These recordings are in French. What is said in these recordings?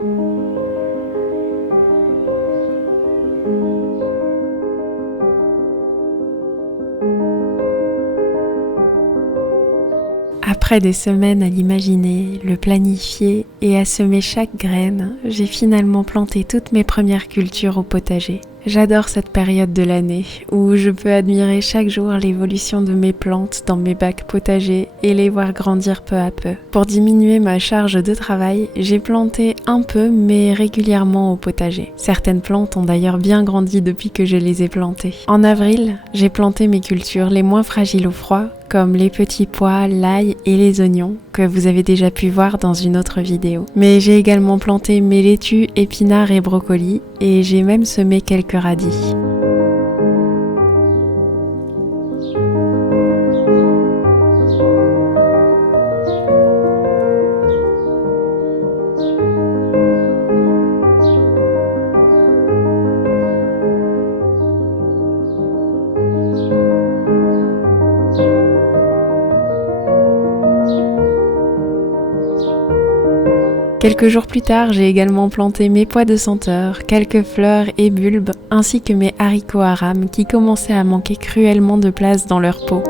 Après des semaines à l'imaginer, le planifier et à semer chaque graine, j'ai finalement planté toutes mes premières cultures au potager. J'adore cette période de l'année où je peux admirer chaque jour l'évolution de mes plantes dans mes bacs potagers et les voir grandir peu à peu. Pour diminuer ma charge de travail, j'ai planté un peu mais régulièrement au potager. Certaines plantes ont d'ailleurs bien grandi depuis que je les ai plantées. En avril, j'ai planté mes cultures les moins fragiles au froid, comme les petits pois, l'ail et les oignons, que vous avez déjà pu voir dans une autre vidéo. Mais j'ai également planté mes laitues, épinards et brocolis, et j'ai même semé quelques radis. Quelques jours plus tard, j'ai également planté mes pois de senteur, quelques fleurs et bulbes, ainsi que mes haricots à rames qui commençaient à manquer cruellement de place dans leur pot.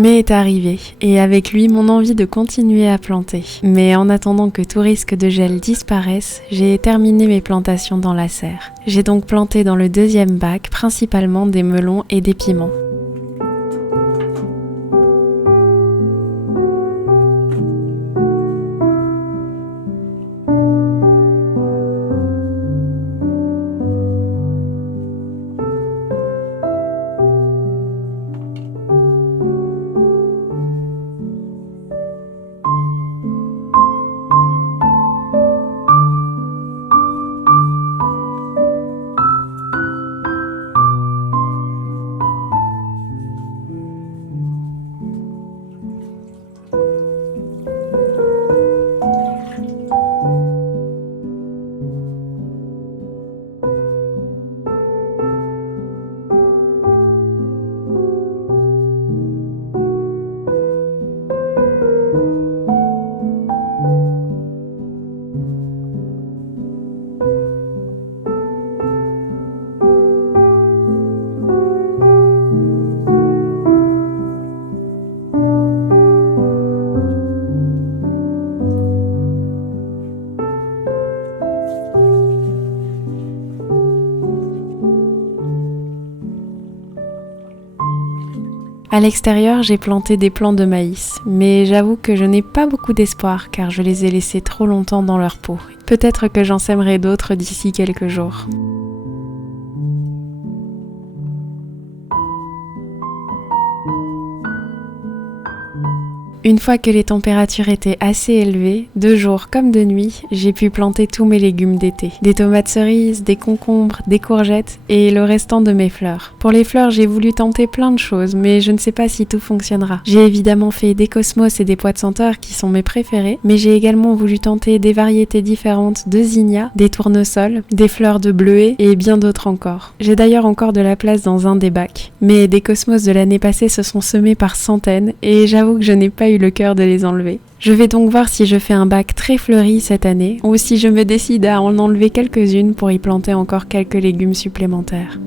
Mai est arrivé, et avec lui mon envie de continuer à planter. Mais en attendant que tout risque de gel disparaisse, j'ai terminé mes plantations dans la serre. J'ai donc planté dans le deuxième bac principalement des melons et des piments. À l'extérieur, j'ai planté des plants de maïs, mais j'avoue que je n'ai pas beaucoup d'espoir car je les ai laissés trop longtemps dans leur pot. Peut-être que j'en sèmerai d'autres d'ici quelques jours. Une fois que les températures étaient assez élevées, de jour comme de nuit, j'ai pu planter tous mes légumes d'été. Des tomates cerises, des concombres, des courgettes et le restant de mes fleurs. Pour les fleurs, j'ai voulu tenter plein de choses, mais je ne sais pas si tout fonctionnera. J'ai évidemment fait des cosmos et des pois de senteur qui sont mes préférés, mais j'ai également voulu tenter des variétés différentes de zinnia, des tournesols, des fleurs de bleuet et bien d'autres encore. J'ai d'ailleurs encore de la place dans un des bacs. Mais des cosmos de l'année passée se sont semés par centaines et j'avoue que je n'ai pas eu le cœur de les enlever. Je vais donc voir si je fais un bac très fleuri cette année ou si je me décide à en enlever quelques-unes pour y planter encore quelques légumes supplémentaires.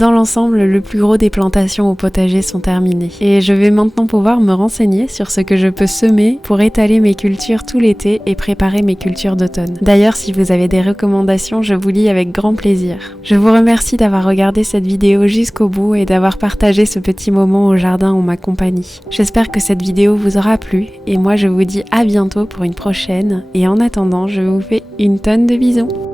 Dans l'ensemble, le plus gros des plantations au potager sont terminées et je vais maintenant pouvoir me renseigner sur ce que je peux semer pour étaler mes cultures tout l'été et préparer mes cultures d'automne. D'ailleurs, si vous avez des recommandations, je vous lis avec grand plaisir. Je vous remercie d'avoir regardé cette vidéo jusqu'au bout et d'avoir partagé ce petit moment au jardin en ma compagnie. J'espère que cette vidéo vous aura plu et moi je vous dis à bientôt pour une prochaine et en attendant, je vous fais une tonne de bisous.